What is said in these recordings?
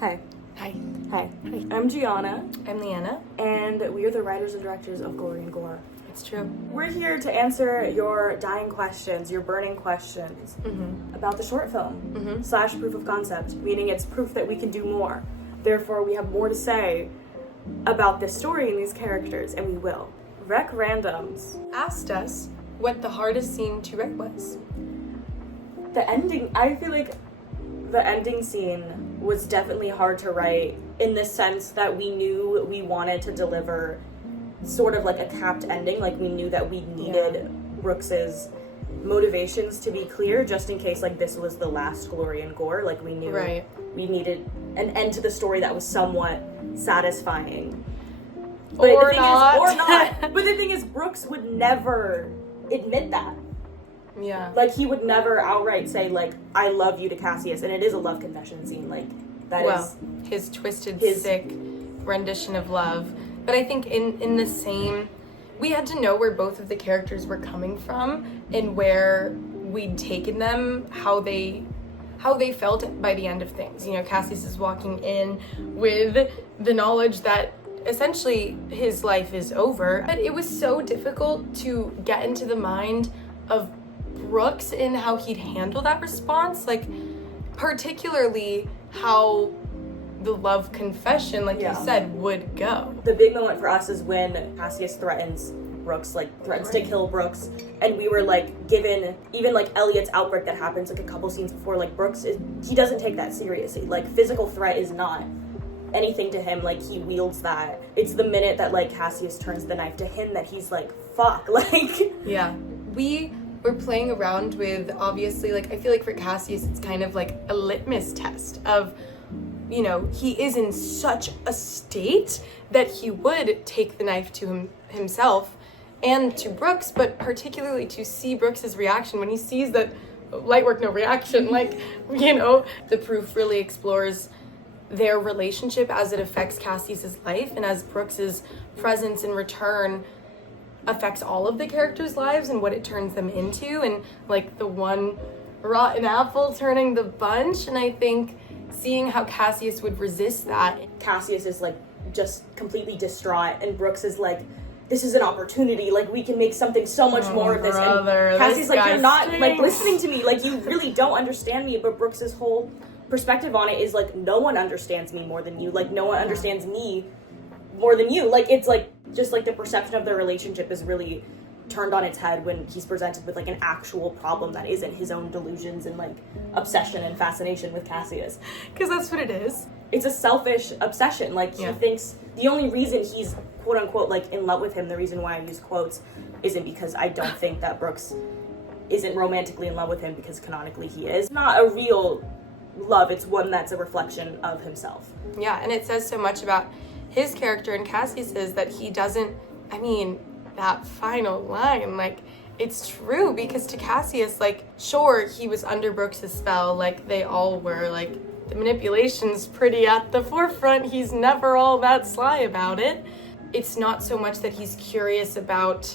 Hi. Hi. Hi. I'm Gianna, I'm Leanna. and we are the writers and directors of Gore. It's true. We're here to answer your dying questions, your burning questions about the short film / proof of concept, meaning it's proof that we can do more. Therefore, we have more to say about this story and these characters, and we will. Rec Randoms. Asked us what the hardest scene to write was. The ending, I feel like the ending scene was definitely hard to write in the sense that we knew we wanted to deliver sort of like a capped ending. Like we knew that we needed Brooks's motivations to be clear just in case like this was the last Glory and Gore. Like we knew we needed an end to the story that was somewhat satisfying. But or the thing not. Is, or not. But the thing is, Brooks would never admit that. Yeah. Like, he would never outright say, like, I love you to Cassius, and it is a love confession scene, like, that is... his twisted, sick rendition of love. But I think in the same... We had to know where both of the characters were coming from, and where we'd taken them, how they felt by the end of things. You know, Cassius is walking in with the knowledge that essentially his life is over. But it was so difficult to get into the mind of Brooks in how he'd handle that response, like particularly how the love confession, like you said, would go. The big moment for us is when Cassius threatens Brooks, like threatens to kill Brooks, and we were like given even like Elliot's outbreak that happens like a couple scenes before, like Brooks he doesn't take that seriously. Like physical threat is not anything to him, like he wields that. It's the minute that like Cassius turns the knife to him that he's like, fuck, like. Yeah. We're playing around with, obviously, like, I feel like for Cassius, it's kind of like a litmus test of, you know, he is in such a state that he would take the knife to himself and to Brooks, but particularly to see Brooks's reaction when he sees that light work, no reaction, like, you know, the proof really explores their relationship as it affects Cassius's life and as Brooks's presence in return affects all of the characters' lives and what it turns them into, and like the one rotten apple turning the bunch. And I think seeing how Cassius would resist that. Cassius is like just completely distraught, and Brooks is like, this is an opportunity, like we can make something so much more of this. And Cassius like, you're not like listening to me, like you really don't understand me. But Brooks's whole perspective on it is like, no one understands me more than you, like no one understands me more than you. Like it's like just like the perception of their relationship is really turned on its head when he's presented with like an actual problem that isn't his own delusions and like obsession and fascination with Cassius. Because that's what it is. It's a selfish obsession. Like he thinks the only reason he's quote unquote like in love with him, the reason why I use quotes, isn't because I don't think that Brooks isn't romantically in love with him, because canonically he is. Not a real love, it's one that's a reflection of himself. Yeah, and it says so much about his character and Cassius's that he doesn't, I mean, that final line, like, it's true, because to Cassius, like, sure, he was under Brooks' spell, like they all were, like, the manipulation's pretty at the forefront, he's never all that sly about it. It's not so much that he's curious about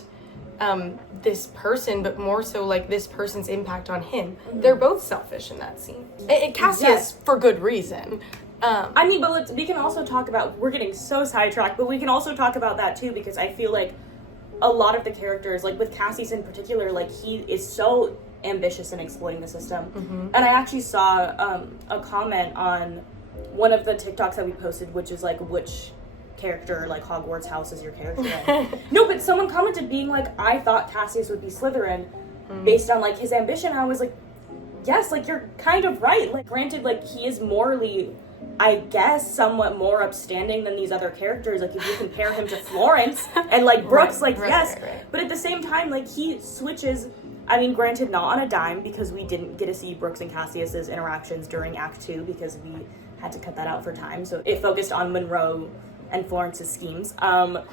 this person, but more so, like, this person's impact on him. They're both selfish in that scene. And Cassius, for good reason. I mean, but we can also talk about, we're getting so sidetracked, but we can also talk about that too, because I feel like a lot of the characters, like with Cassius in particular, like he is so ambitious in exploiting the system. And I actually saw a comment on one of the TikToks that we posted, which is like, which character, like Hogwarts house is your character in? No, but someone commented being like, I thought Cassius would be Slytherin based on like his ambition. I was like, yes, like you're kind of right. Like granted, like he is morally, I guess, somewhat more upstanding than these other characters. Like if you compare him to Florence and like Brooks, yes. But at the same time, like he switches, I mean, granted, not on a dime, because we didn't get to see Brooks and Cassius's interactions during Act 2 because we had to cut that out for time. So it focused on Monroe and Florence's schemes. But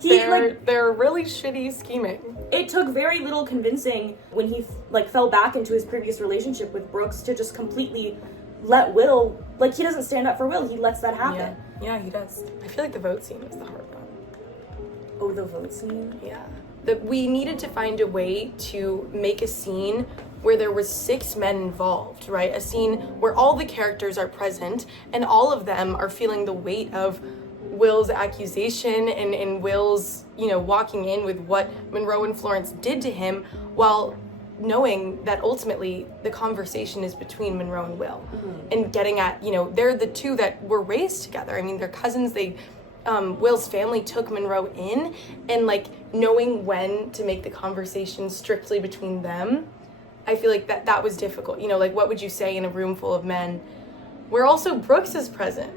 they're really shitty scheming. It took very little convincing when he like fell back into his previous relationship with Brooks to just completely let Will, like he doesn't stand up for Will, he lets that happen. Yeah, he does. I feel like the vote scene was the hard one. Oh, the vote scene? Yeah. We needed to find a way to make a scene where there was 6 men involved, right? A scene where all the characters are present and all of them are feeling the weight of Will's accusation and Will's, walking in with what Monroe and Florence did to him, while knowing that ultimately the conversation is between Monroe and Will. And getting at, they're the two that were raised together. I mean, they're cousins. Will's family took Monroe in, and knowing when to make the conversation strictly between them, I feel like that was difficult. What would you say in a room full of men where also Brooks is present?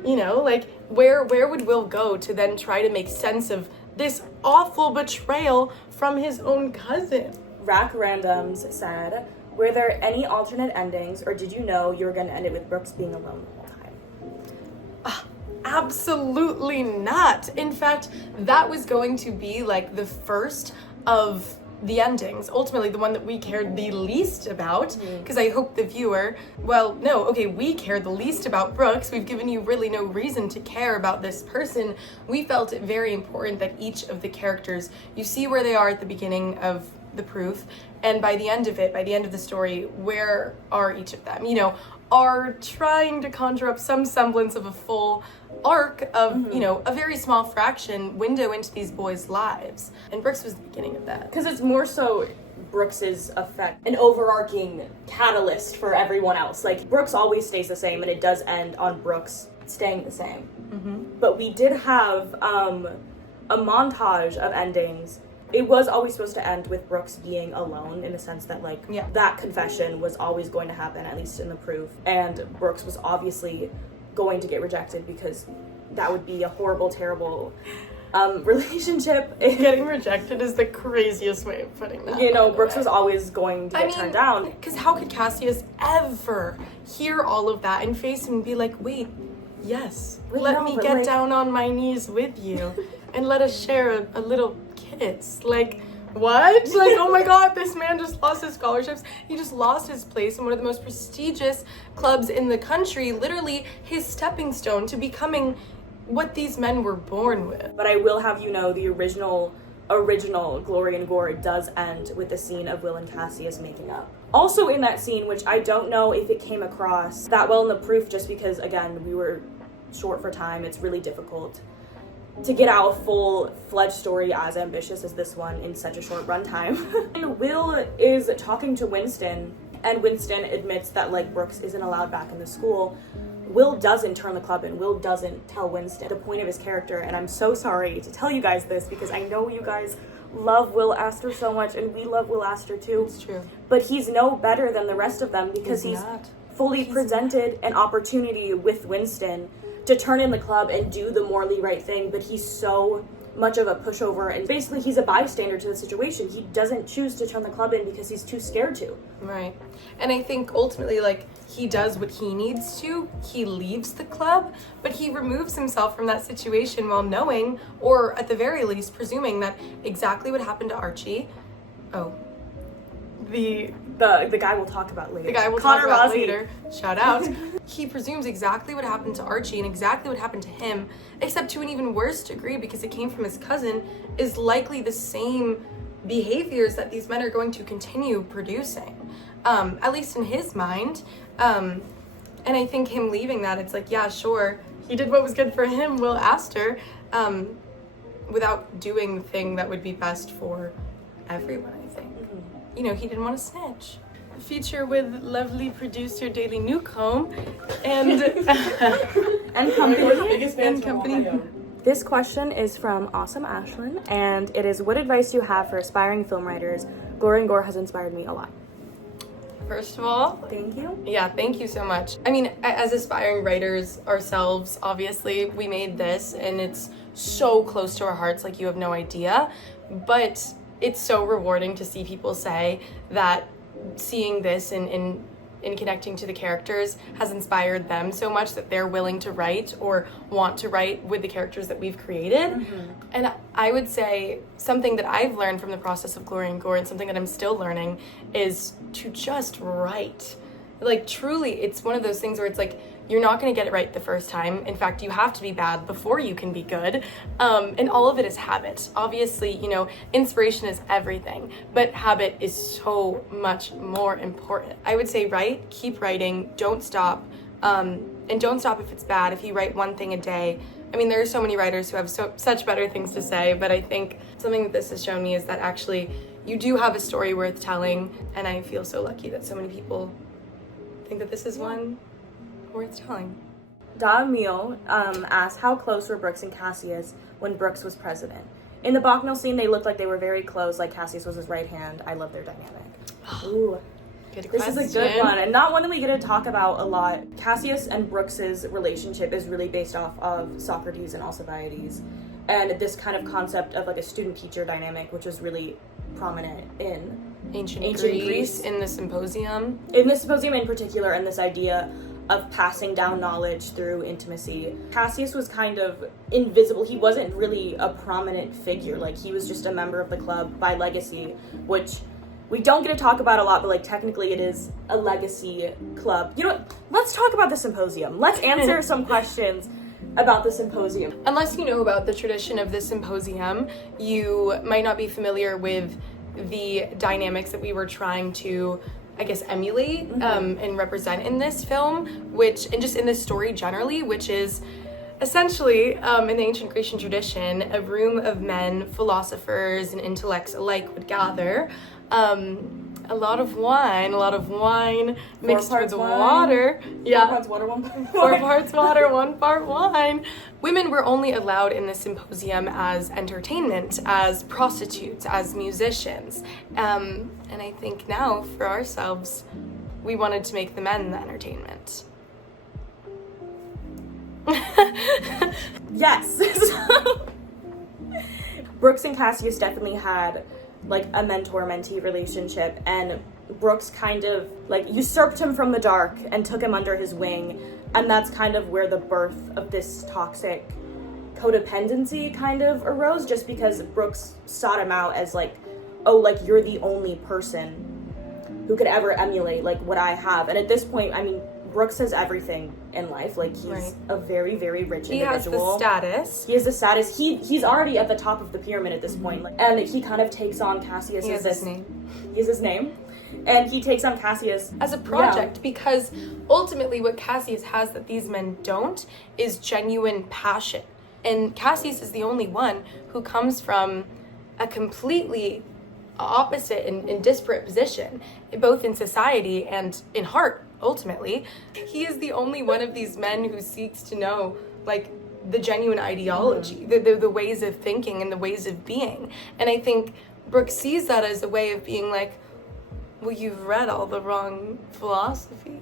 Where would Will go to then try to make sense of this awful betrayal from his own cousin? Rack Randoms said, were there any alternate endings, or did you know you were going to end it with Brooks being alone the whole time? Absolutely not. In fact, that was going to be the first of the endings, ultimately the one that we cared the least about, because I hope the viewer, we cared the least about Brooks. We've given you really no reason to care about this person. We felt it very important that each of the characters, you see where they are at the beginning of the proof, and by the end of it, by the end of the story, where are each of them, are trying to conjure up some semblance of a full arc of, a very small fraction window into these boys' lives. And Brooks was the beginning of that. Because it's more so Brooks's effect, an overarching catalyst for everyone else. Brooks always stays the same, and it does end on Brooks staying the same. But we did have a montage of endings. It was always supposed to end with Brooks being alone, in the sense that that confession was always going to happen, at least in the proof, and Brooks was obviously going to get rejected, because that would be a horrible, terrible relationship. Getting rejected is the craziest way of putting that. Brooks was always going to get turned down. Because how could Cassius ever hear all of that and face him and be like, wait, yes, let me get down on my knees with you and let us share a little kiss. What? Oh my god, this man just lost his scholarships. He just lost his place in one of the most prestigious clubs in the country, literally his stepping stone to becoming what these men were born with. But I will have you know, the original Glory and Gore does end with the scene of Will and Cassius making up. Also in that scene, which I don't know if it came across that well in the proof, just because, again, we were short for time, it's really difficult to get out a full-fledged story as ambitious as this one in such a short runtime. And Will is talking to Winston, and Winston admits that Brooks isn't allowed back in the school. Will doesn't turn the club in. Will doesn't tell Winston the point of his character, and I'm so sorry to tell you guys this, because I know you guys love Will Astor so much, and we love Will Astor too. It's true. But he's no better than the rest of them, because he's fully presented an opportunity with Winston to turn in the club and do the morally right thing, but he's so much of a pushover, and basically he's a bystander to the situation. He doesn't choose to turn the club in because he's too scared to. Right. And I think ultimately, he does what he needs to. He leaves the club, but he removes himself from that situation while knowing, or at the very least presuming, that exactly what happened to Archie. The guy we'll talk about later. The guy we'll talk about later. Shout out. He presumes exactly what happened to Archie and exactly what happened to him, except to an even worse degree, because it came from his cousin, is likely the same behaviors that these men are going to continue producing, at least in his mind. And I think him leaving that, it's yeah, sure, he did what was good for him, Will Astor, without doing the thing that would be best for everyone, I think. He didn't want to snitch. Feature with lovely producer Daily Newcomb and company. This question is from Awesome Ashlyn, and it is, what advice do you have for aspiring film writers? Gore and Gore has inspired me a lot. First of all, thank you. Yeah, thank you so much. I mean, as aspiring writers ourselves, obviously, we made this, and it's so close to our hearts, you have no idea. But it's so rewarding to see people say that seeing this in connecting to the characters has inspired them so much that they're willing to write or want to write with the characters that we've created. And I would say something that I've learned from the process of Glory and Gore, and something that I'm still learning, is to just write. Truly, it's one of those things where it's you're not going to get it right the first time. In fact, you have to be bad before you can be good. And all of it is habit. Obviously, you know, inspiration is everything, but habit is so much more important. I would say write, keep writing, don't stop. And don't stop if it's bad. If you write one thing a day, I mean, there are so many writers who have such better things to say, but I think something that this has shown me is that actually you do have a story worth telling, and I feel so lucky that so many people think that this is one worth telling. Daemio asked, how close were Brooks and Cassius when Brooks was president? In the Bacchanal scene, they looked like they were very close, like Cassius was his right hand. I love their dynamic. Ooh. Good This question. is a good one, and not one that we get to talk about a lot. Cassius and Brooks's relationship is really based off of Socrates and Alcibiades, and this kind of concept of like a student-teacher dynamic, which is really prominent in ancient Greece, in the symposium. In the symposium in particular, and this idea of passing down knowledge through intimacy. Cassius was kind of invisible. He wasn't really a prominent figure. Like, he was just a member of the club by legacy, which we don't get to talk about a lot, but like technically it is a legacy club. You know what? Let's talk about the symposium. Let's answer some questions about the symposium. Unless you know about the tradition of the symposium, you might not be familiar with the dynamics that we were trying to, I guess, emulate and represent in this film, and just in this story generally, which is essentially, in the ancient Grecian tradition, a room of men, philosophers, and intellects alike would gather. A lot of wine mixed with water. Yeah. 4 parts water, 1 part 4 parts water, 1 part wine. Women were only allowed in the symposium as entertainment, as prostitutes, as musicians. And I think now, for ourselves, we wanted to make the men the entertainment. Yes. Brooks and Cassius definitely had like a mentor-mentee relationship, and Brooks kind of like usurped him from the dark and took him under his wing, and that's kind of where the birth of this toxic codependency kind of arose, just because Brooks sought him out as like, oh, like you're the only person who could ever emulate like what I have. And at this point, I mean, Brooks has everything in life. Like, he's a very, very rich individual. He has the status. He has the status. He's already at the top of the pyramid at this point. Like, and he kind of takes on Cassius He has his name. He has his name. And he takes on Cassius as a project, because ultimately what Cassius has that these men don't is genuine passion. And Cassius is the only one who comes from a completely opposite and disparate position, both in society and in heart. Ultimately, he is the only one of these men who seeks to know, like, the genuine ideology, the ways of thinking and the ways of being. And I think Brooke sees that as a way of being like, well, you've read all the wrong philosophy.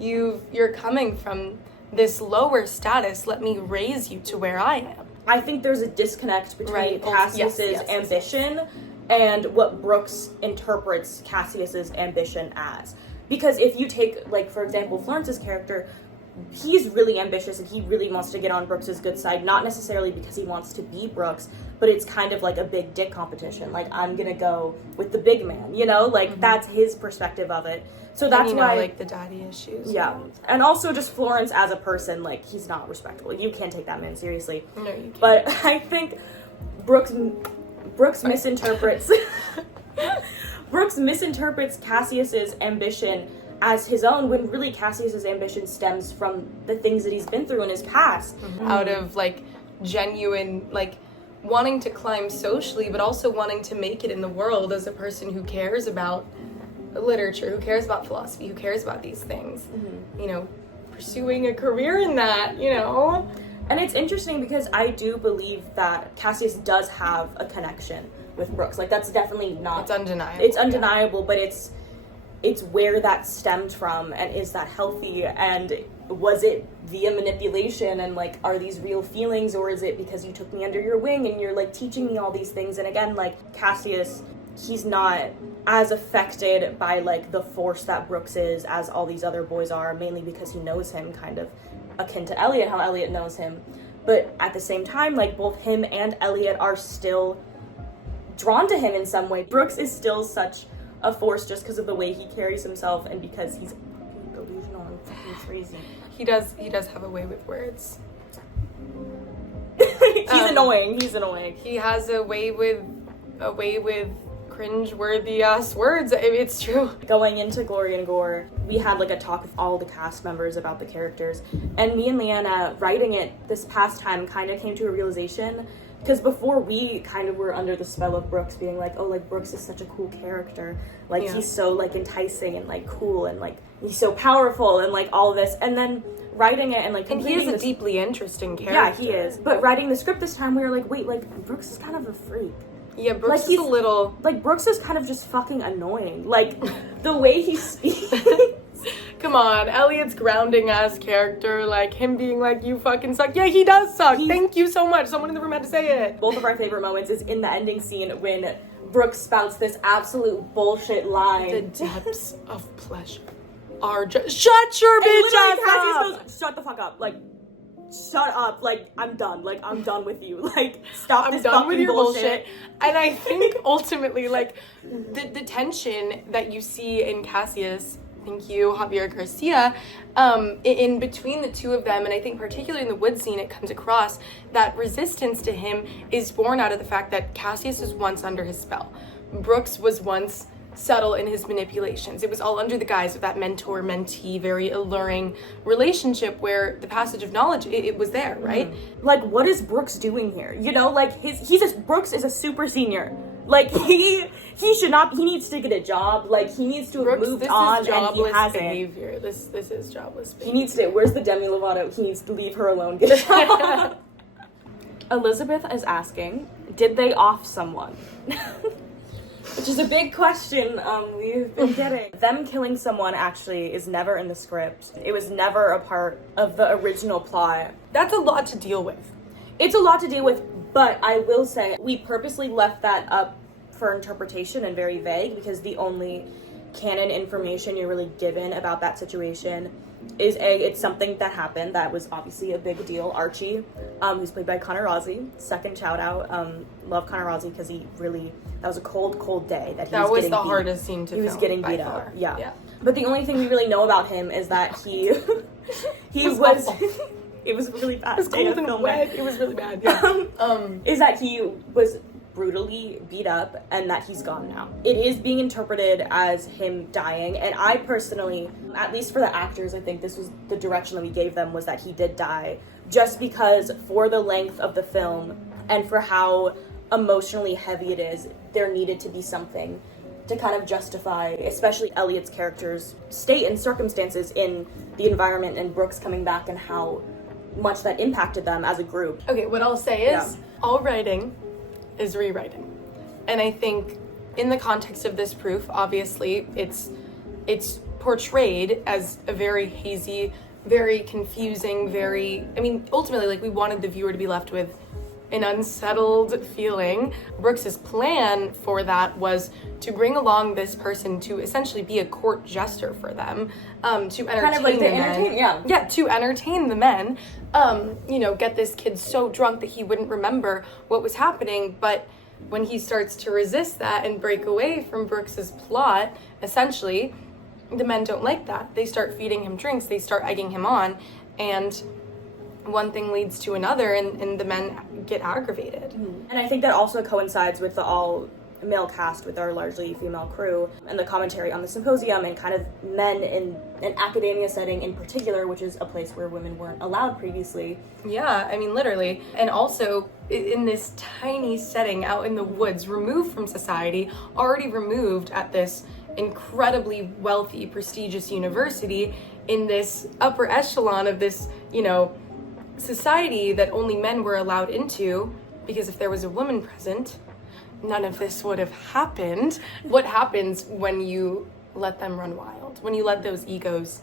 You're coming from this lower status. Let me raise you to where I am. I think there's a disconnect between Cassius's ambition and what Brooks interprets Cassius's ambition as. Because if you take, like, for example, Florence's character, he's really ambitious and he really wants to get on Brooks's good side, not necessarily because he wants to be Brooks, but it's kind of like a big dick competition. Like, I'm gonna go with the big man, you know? Like, that's his perspective of it. So that's why, like, the daddy issues. Yeah. And also just Florence as a person, like, he's not respectable. You can't take that man seriously. No, you can't. But I think Brooks misinterprets... Brooks misinterprets Cassius's ambition as his own, when really Cassius's ambition stems from the things that he's been through in his past. Out of, like, genuine, like, wanting to climb socially, but also wanting to make it in the world as a person who cares about literature, who cares about philosophy, who cares about these things. You know, pursuing a career in that, you know? And it's interesting because I do believe that Cassius does have a connection with Brooks. Like, that's definitely not... It's undeniable. It's undeniable, but it's where that stemmed from, and is that healthy, and was it via manipulation, and, like, are these real feelings, or is it because you took me under your wing and you're, like, teaching me all these things? And again, like, Cassius, he's not as affected by, like, the force that Brooks is as all these other boys are, mainly because he knows him, kind of akin to Elliot, how Elliot knows him. But at the same time, like, both him and Elliot are still drawn to him in some way. Brooks is still such a force just because of the way he carries himself, and because he's delusional and fucking crazy. He does have a way with words. He's annoying. He has a way with cringe-worthy ass words. It's true. Going into Glory and Gore, we had like a talk with all the cast members about the characters, and me and Leanna writing it this past time kind of came to a realization, because before we kind of were under the spell of Brooks being like, oh, like Brooks is such a cool character, like he's so like enticing and like cool and like he's so powerful and like all this, and then writing it and like he is a deeply interesting character. Yeah, he is. But writing the script this time, we were like, wait, like Brooks is kind of a freak. Yeah, Brooks like, is a little... Like, Brooks is kind of just fucking annoying. Like, the way he speaks... Come on, Elliot's grounding-ass character, like, him being like, you fucking suck. Yeah, he does suck. Thank you so much. Someone in the room had to say it. Both of our favorite moments is in the ending scene when Brooks spouts this absolute bullshit line. The depths of pleasure are just... Shut your bitch ass up! Goes, shut the fuck up. Like, shut up. Like, I'm done. Like, I'm done with you. Like, stop this fucking with your bullshit. bullshit. And I think ultimately, like, the tension that you see in Cassius, thank you, Javier Garcia, in between the two of them, and I think particularly in the wood scene, it comes across that resistance to him is born out of the fact that Cassius is once under his spell. Brooks was once subtle in his manipulations. It was all under the guise of that mentor-mentee, very alluring relationship where the passage of knowledge, it was there, right? Like, what is Brooks doing here? You know, like, Brooks is a super senior. Like, he should not, he needs to get a job. Like, he needs to have moved on, and he hasn't. Behavior. This is jobless behavior. He needs to, where's the Demi Lovato? He needs to leave her alone, get a job. Elizabeth is asking, did they off someone? Which is a big question we've been getting. Them killing someone actually is never in the script. It was never a part of the original plot. That's a lot to deal with. It's a lot to deal with, but I will say we purposely left that up for interpretation and very vague because the only canon information you're really given about that situation is it's something that happened that was obviously a big deal. Archie, who's played by Connor Rossi, second shout out. Love Connor Rossi because that was a cold day that he was getting beat. Hardest scene to film. He was getting beat up. Yeah. But the only thing we really know about him is that he was it was really bad. It was cold and wet. It was really bad. Yeah. Is that he was brutally beat up and that he's gone now. It is being interpreted as him dying, and I personally, at least for the actors, I think this was the direction that we gave them, was that he did die, just because for the length of the film and for how emotionally heavy it is, there needed to be something to kind of justify, especially Elliot's character's state and circumstances in the environment and Brooks coming back and how much that impacted them as a group. Okay, what I'll say is, all writing is rewriting. And I think in the context of this proof, obviously, it's portrayed as a very hazy, very confusing, ultimately, like, we wanted the viewer to be left with an unsettled feeling. Brooks's plan for that was to bring along this person to essentially be a court jester for them, to entertain kind of like the men. Yeah, to entertain the men. Get this kid so drunk that he wouldn't remember what was happening. But when he starts to resist that and break away from Brooks's plot, essentially, the men don't like that. They start feeding him drinks. They start egging him on, and one thing leads to another, and the men get aggravated. And I think that also coincides with the all-male cast with our largely female crew and the commentary on the symposium and kind of men in an academia setting in particular, which is a place where women weren't allowed previously. Yeah, I mean, literally. And also, in this tiny setting out in the woods, removed from society, already removed at this incredibly wealthy, prestigious university, in this upper echelon of this, society that only men were allowed into, because if there was a woman present, none of this would have happened. What happens when you let them run wild? When you let those egos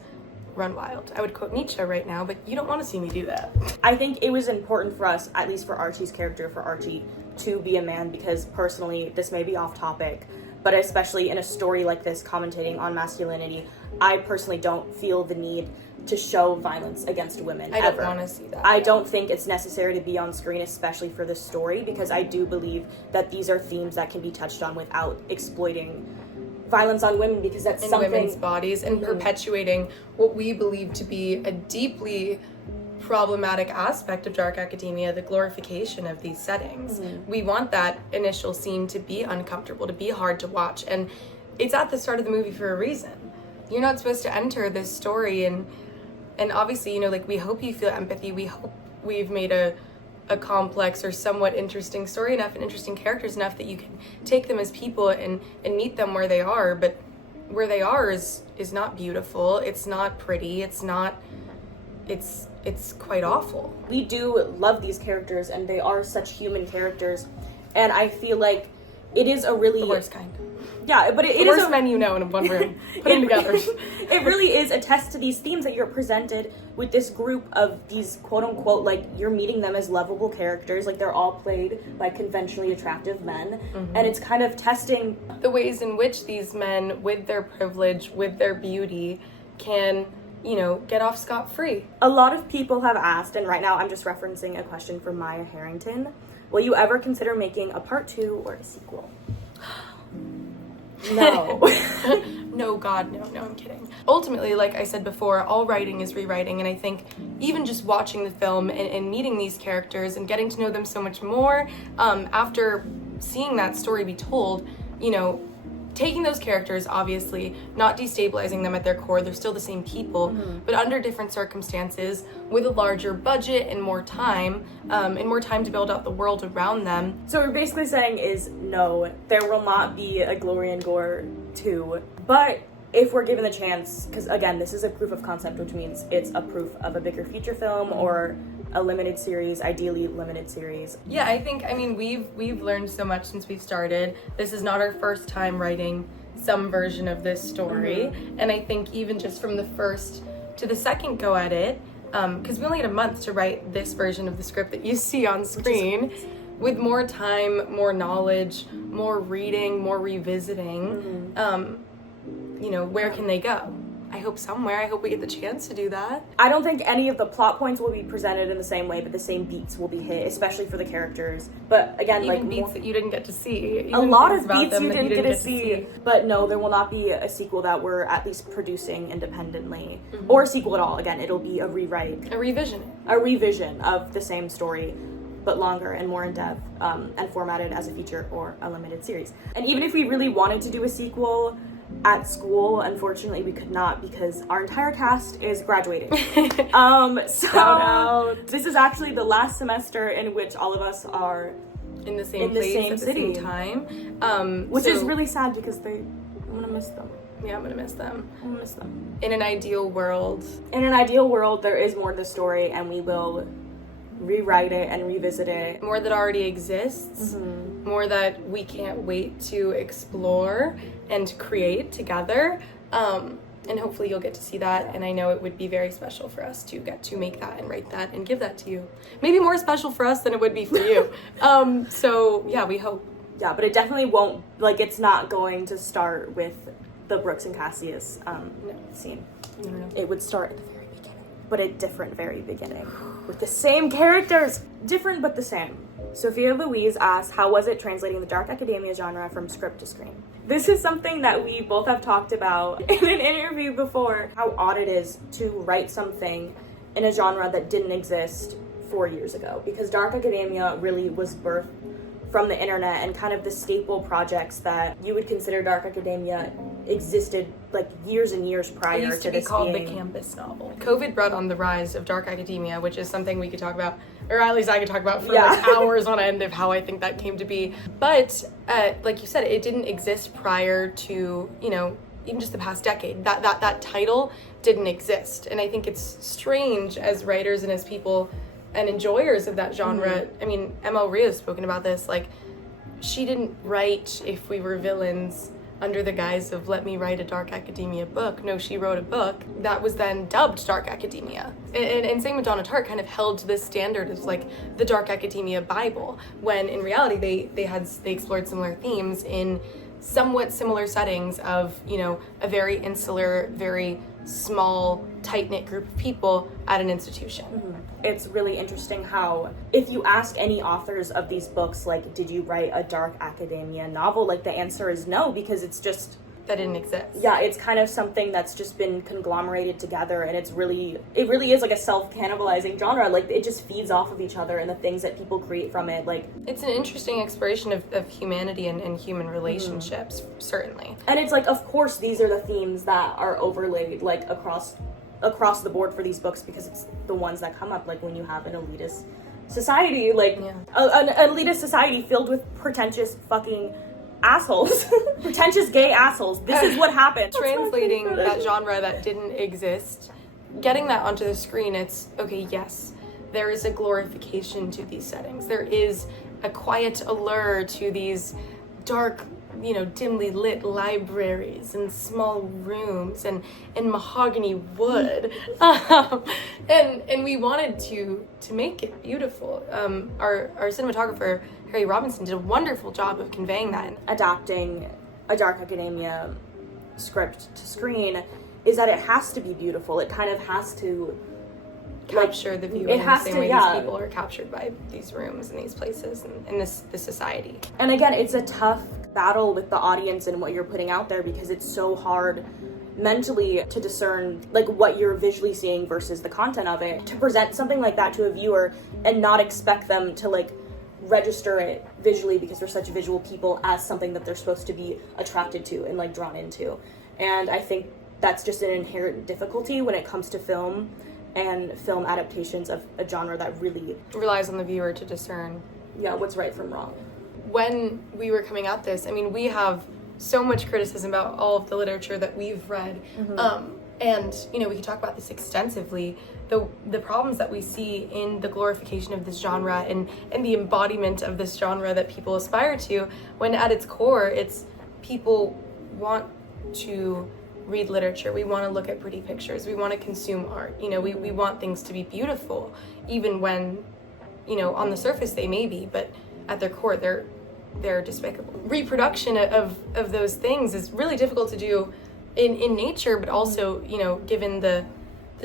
run wild? I would quote Nietzsche right now, but you don't want to see me do that. I think it was important for us, at least for Archie's character, for Archie to be a man, because personally, this may be off topic, but especially in a story like this commentating on masculinity, I personally don't feel the need to show violence against women. I don't want to see that. I don't think it's necessary to be on screen, especially for this story, because I do believe that these are themes that can be touched on without exploiting violence on women, because that's in something women's bodies, and perpetuating what we believe to be a deeply problematic aspect of dark academia, the glorification of these settings. We want that initial scene to be uncomfortable, to be hard to watch, and it's at the start of the movie for a reason. You're not supposed to enter this story and obviously, you know, like, we hope you feel empathy. We hope we've made a complex or somewhat interesting story enough and interesting characters enough that you can take them as people and meet them where they are. But where they are is not beautiful. It's not pretty. It's quite awful. We do love these characters, and they are such human characters, and I feel like it is a really... The worst kind. Yeah, but it the is worst men you know in one room. Put them together. It really is a test to these themes that you're presented with this group of these quote-unquote, like, you're meeting them as lovable characters, like, they're all played by conventionally attractive men, and it's kind of testing the ways in which these men, with their privilege, with their beauty, can, you know, get off scot-free. A lot of people have asked, and right now I'm just referencing a question from Maya Harrington, will you ever consider making a part 2 or a sequel? No. No, God, no, I'm kidding. Ultimately, like I said before, all writing is rewriting, and I think even just watching the film and meeting these characters and getting to know them so much more, after seeing that story be told, you know, taking those characters, obviously, not destabilizing them at their core, they're still the same people, but under different circumstances, with a larger budget and more time to build out the world around them. So what we're basically saying is, no, there will not be a Glory and Gore 2, but if we're given the chance, because again, this is a proof of concept, which means it's a proof of a bigger feature film or a limited series, ideally limited series. Yeah, I think, I mean, we've learned so much since we've started. This is not our first time writing some version of this story, and I think even just from the first to the second go at it, because we only had a month to write this version of the script that you see on screen, with more time, more knowledge, more reading, more revisiting, you know, where can they go? I hope somewhere. I hope we get the chance to do that. I don't think any of the plot points will be presented in the same way, but the same beats will be hit, especially for the characters. But again, even like beats that you didn't get to see. A lot of beats you didn't get to see. But no, there will not be a sequel that we're at least producing independently, or a sequel at all. Again, it'll be a rewrite, a revision of the same story, but longer and more in depth, and formatted as a feature or a limited series. And even if we really wanted to do a sequel at school, unfortunately we could not, because our entire cast is graduating. So this is actually the last semester in which all of us are in the same place at the same time, which is really sad, because I'm gonna miss them. Yeah, I'm gonna miss them. I'm gonna miss them. In an ideal world, there is more to the story, and we will rewrite it and revisit it. More that already exists, more that we can't wait to explore and create together, and hopefully you'll get to see that, and I know it would be very special for us to get to make that and write that and give that to you. Maybe more special for us than it would be for you. So yeah, we hope. Yeah, but it definitely won't, like, it's not going to start with the Brooks and Cassius scene. No. It would start at the very beginning, but a different very beginning, with the same characters. Different, but the same. Sophia Louise asks, how was it translating the dark academia genre from script to screen? This is something that we both have talked about in an interview before, how odd it is to write something in a genre that didn't exist 4 years ago, because dark academia really was birthed from the internet, and kind of the staple projects that you would consider dark academia existed like years and years prior it used to be this called being... the campus novel. COVID brought on the rise of dark academia, which is something we could talk about, or at least I could talk about for like hours on end of how I think that came to be. But like you said, it didn't exist prior to, you know, even just the past decade. That title didn't exist, and I think it's strange as writers and as people and enjoyers of that genre. I mean, Emma Ria's spoken about this, like, she didn't write If We Were Villains under the guise of let me write a dark academia book. No, she wrote a book that was then dubbed dark academia. And same with Donna Tartt kind of held to this standard as like the dark academia Bible, when in reality they explored similar themes in somewhat similar settings of, you know, a very insular, very small, tight-knit group of people at an institution. It's really interesting how, if you ask any authors of these books, like, did you write a dark academia novel, like, the answer is no, because it's just that didn't exist. Yeah, it's kind of something that's just been conglomerated together, and it really is like a self-cannibalizing genre. Like, it just feeds off of each other and the things that people create from it. Like, it's an interesting exploration of humanity and human relationships, certainly. And it's like, of course, these are the themes that are overlaid, like, across the board for these books, because it's the ones that come up, like, when you have an elitist society, like, an elitist society filled with pretentious fucking assholes. Pretentious gay assholes. This is what happened. Translating that genre that didn't exist, getting that onto the screen, it's, okay, yes, there is a glorification to these settings. There is a quiet allure to these dark, dimly lit libraries and small rooms and mahogany wood. And we wanted to make it beautiful. Our cinematographer, Harry Robinson, did a wonderful job of conveying that. Adapting a Dark Academia script to screen is that it has to be beautiful. It kind of has to capture the viewer in the same way these people are captured by these rooms and these places and this society. And again, it's a tough battle with the audience and what you're putting out there, because it's so hard mentally to discern like what you're visually seeing versus the content of it. To present something like that to a viewer and not expect them to like register it visually, because they're such visual people, as something that they're supposed to be attracted to and like drawn into. And I think that's just an inherent difficulty when it comes to film and film adaptations of a genre that really relies on the viewer to discern what's right from wrong. When we were coming at this, I mean, we have so much criticism about all of the literature that we've read. And we can talk about this extensively. The problems that we see in the glorification of this genre and the embodiment of this genre that people aspire to, when at its core, it's people want to read literature. We want to look at pretty pictures. We want to consume art. We want things to be beautiful, even when, on the surface they may be, but at their core, they're despicable. Reproduction of those things is really difficult to do in nature, but also, given the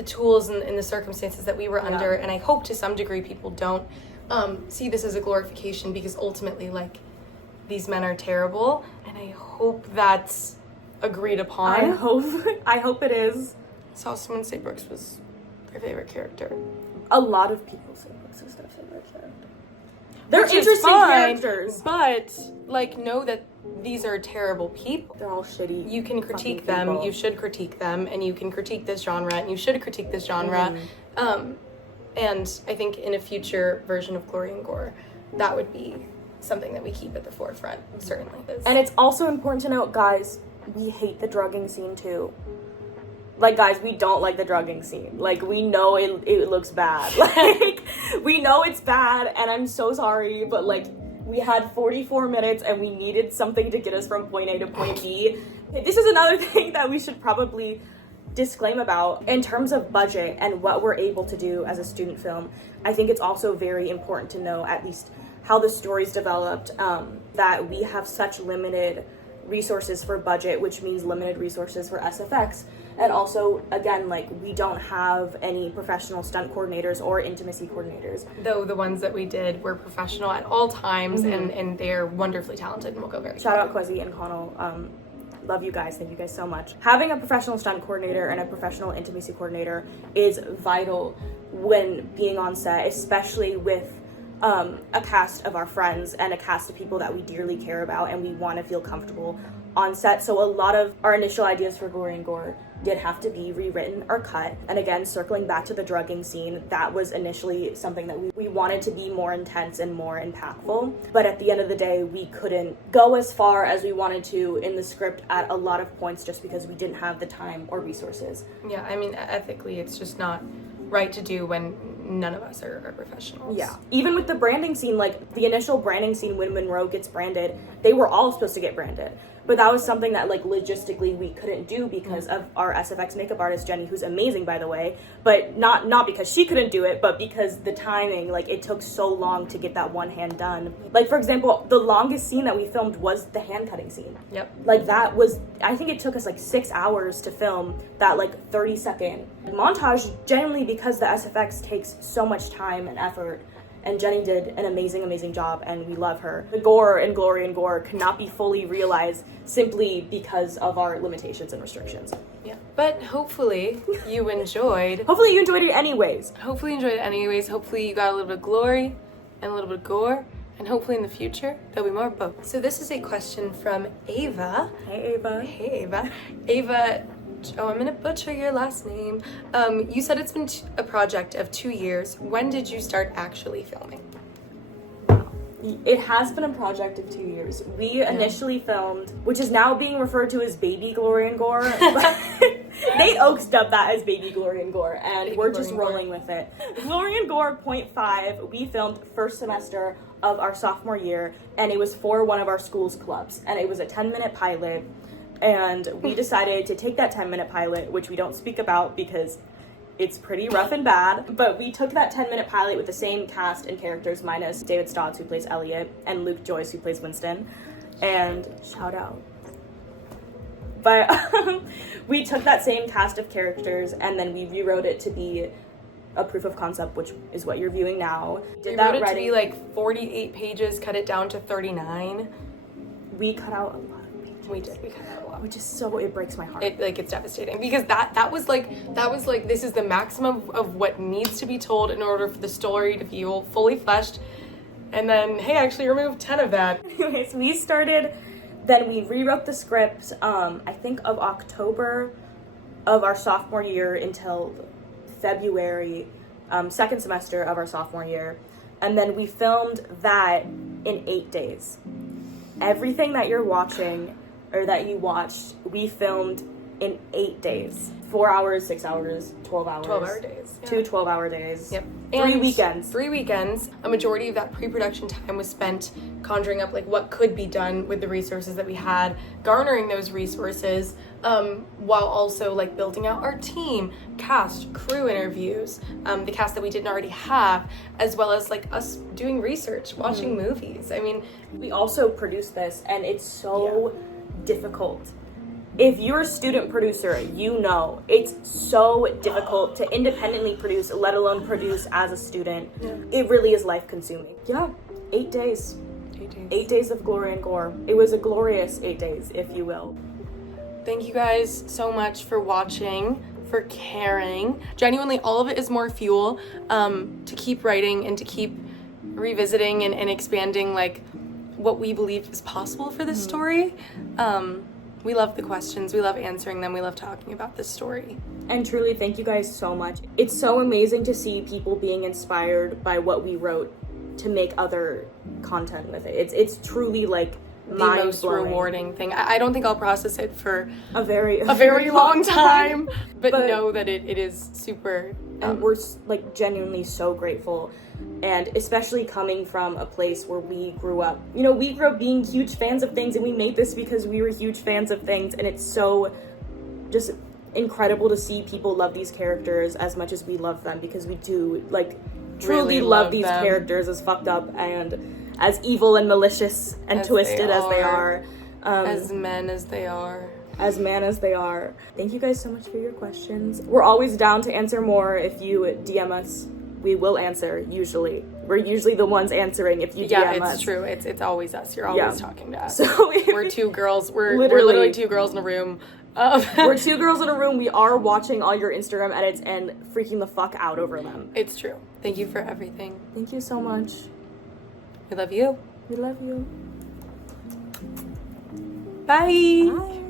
tools and the circumstances that we were under. And I hope to some degree people don't see this as a glorification, because ultimately, like, these men are terrible, and I hope that's agreed upon. I hope it is. I saw someone say Brooks was their favorite character. A lot of people say Brooks is their favorite character. They're interesting characters, but like, know that these are terrible people. They're all shitty. You can critique them. People. You should critique them, and you can critique this genre, and you should critique this genre. And I think in a future version of Glory and Gore, that would be something that we keep at the forefront. Certainly is. And it's also important to note, guys, we hate the drugging scene too. Like, guys, we don't like the drugging scene. Like, we know it looks bad. Like, we know it's bad, and I'm so sorry, but, like, we had 44 minutes, and we needed something to get us from point A to point B. This is another thing that we should probably disclaim about. In terms of budget and what we're able to do as a student film, I think it's also very important to know, at least, how the story's developed, that we have such limited resources for budget, which means limited resources for SFX. And also, again, like, we don't have any professional stunt coordinators or intimacy coordinators. Though the ones that we did were professional at all times, and they're wonderfully talented and will go very Shout out Kwesi and Connell. Love you guys. Thank you guys so much. Having a professional stunt coordinator and a professional intimacy coordinator is vital when being on set, especially with a cast of our friends and a cast of people that we dearly care about and we want to feel comfortable on set. So a lot of our initial ideas for Glory and Gore did have to be rewritten or cut. And again, circling back to the drugging scene, that was initially something that we wanted to be more intense and more impactful. But at the end of the day, we couldn't go as far as we wanted to in the script at a lot of points just because we didn't have the time or resources. Yeah, I mean, ethically, it's just not right to do when none of us are professionals. Yeah. Even with the branding scene, like the initial branding scene when Monroe gets branded, they were all supposed to get branded. But that was something that, like, logistically we couldn't do because of our SFX makeup artist, Jenny, who's amazing, by the way. But not because she couldn't do it, but because the timing, like, it took so long to get that one hand done. Like, for example, the longest scene that we filmed was the hand cutting scene. Yep. Like, that was, I think it took us, like, 6 hours to film that, like, 30-second montage, genuinely because the SFX takes so much time and effort and Jenny did an amazing job, and we love her. The Gore and Glory and Gore cannot be fully realized simply because of our limitations and restrictions. Yeah. But hopefully you enjoyed. Hopefully you enjoyed it anyways. Hopefully you enjoyed it anyways. Hopefully you got a little bit of glory and a little bit of gore. And hopefully in the future, there'll be more of both. So this is a question from Ava. Hey, Ava. Hey, Ava. Ava, oh, I'm gonna butcher your last name. You said it's been a project of 2 years. When did you start actually filming? It has been a project of 2 years. We initially filmed, which is now being referred to as Baby Glory and Gore. They oaxed up that as Baby Glory and Gore, and Baby we're Glory just and Gore. rolling with it. Glory and Gore .5, we filmed first semester of our sophomore year, and it was for one of our school's clubs, and it was a 10-minute pilot, and we decided to take that 10-minute pilot, which we don't speak about because it's pretty rough and bad, but we took that 10-minute pilot with the same cast and characters minus David Stotts, who plays Elliot, and Luke Joyce, who plays Winston, and shout out. But we took that same cast of characters and then we rewrote it to be a proof of concept, which is what you're viewing now. We wrote it to be like 48 pages, cut it down to 39. We cut out a lot of pages. We did. We cut out a lot. Which is so, it breaks my heart. It's devastating because that was like this is the maximum of what needs to be told in order for the story to feel fully fleshed. And then, hey, actually remove 10 of that. Anyways, we started, then we rewrote the script, I think of October of our sophomore year until February, second semester of our sophomore year. And then we filmed that in 8 days. Everything that you're watching, or that you watched, we filmed in 8 days. 4 hours, 6 hours, 12 hours. 12-hour days. Yeah. 2 12-hour days. Yep. 3 weekends. 3 weekends. A majority of that pre-production time was spent conjuring up like what could be done with the resources that we had, garnering those resources, while also like building out our team, cast, crew interviews, the cast that we didn't already have, as well as like us doing research, watching movies. I mean, we also produced this, and it's so difficult. If you're a student producer, you know it's so difficult to independently produce, let alone produce as a student. Yeah. It really is life consuming. Yeah, 8 days. 8 days. 8 days of Glory and Gore. It was a glorious 8 days, if you will. Thank you guys so much for watching, for caring. Genuinely, all of it is more fuel to keep writing and to keep revisiting and expanding like what we believe is possible for this story. We love the questions. We love answering them. We love talking about this story. And truly, thank you guys so much. It's so amazing to see people being inspired by what we wrote to make other content with it. It's truly like the most rewarding thing. I don't think I'll process it for a very long time, but know that it is super. And we're like genuinely so grateful. And especially coming from a place where we grew up. You know, we grew up being huge fans of things, and we made this because we were huge fans of things, and it's so just incredible to see people love these characters as much as we love them, because we do, like, truly really love these them. Characters as fucked up and as evil and malicious and twisted as they are. As men as they are. As man as they are. Thank you guys so much for your questions. We're always down to answer more. If you DM us, we will answer, usually. We're usually the ones answering if you DM us. Yeah, it's true. It's always us. You're always talking to us. So we're two girls. We're literally two girls in a room. We're two girls in a room. We are watching all your Instagram edits and freaking the fuck out over them. It's true. Thank you for everything. Thank you so much. We love you. We love you. Bye. Bye.